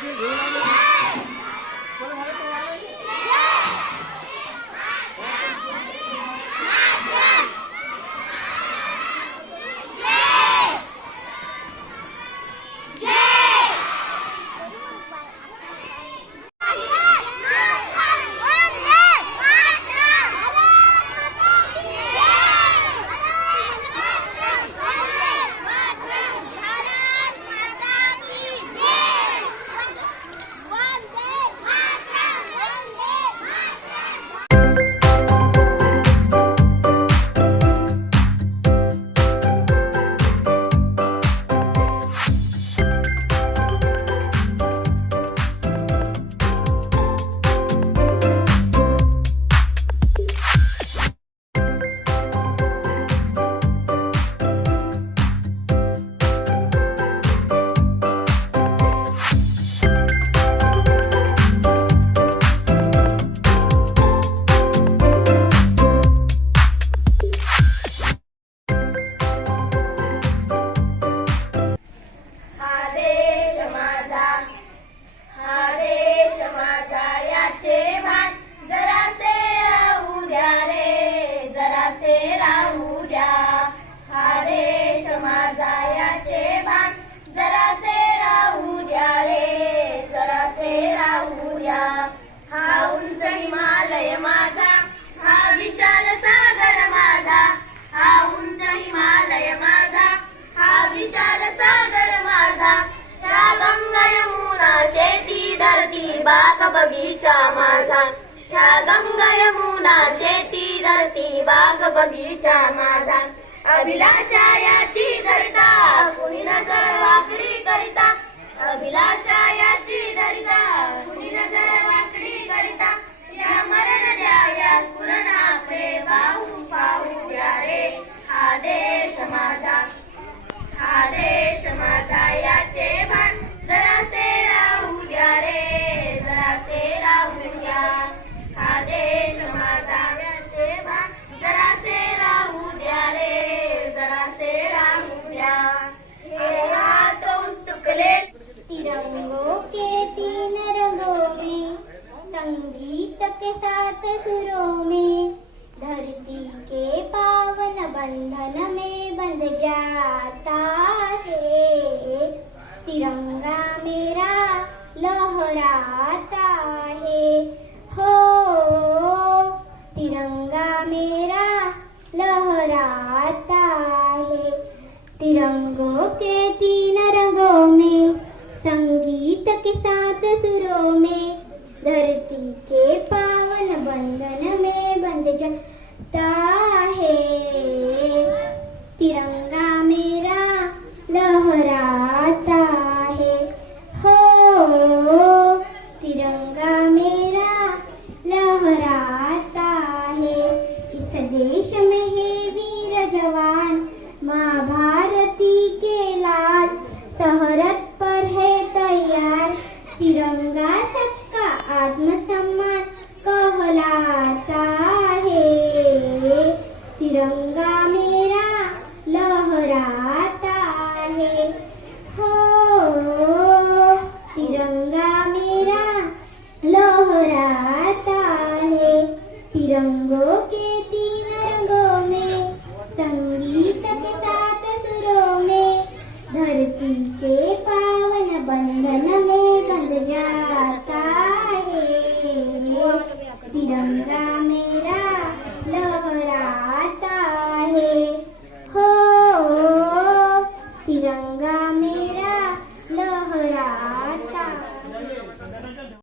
Sergeant. गंग यमुना शेती धरती बाग बगीचा माझा. अभिलाषायाची धरता कुणी नजर वापरी संगीत के साथ सुरों में, धरती के पावन बंधन में बंध जाता है तिरंगा मेरा लहराता है। हो, तिरंगा मेरा लहराता है। तिरंगों के तीन रंगों में, संगीत के साथ सुरों में धरती के पावन बंधन में बंध जाता है।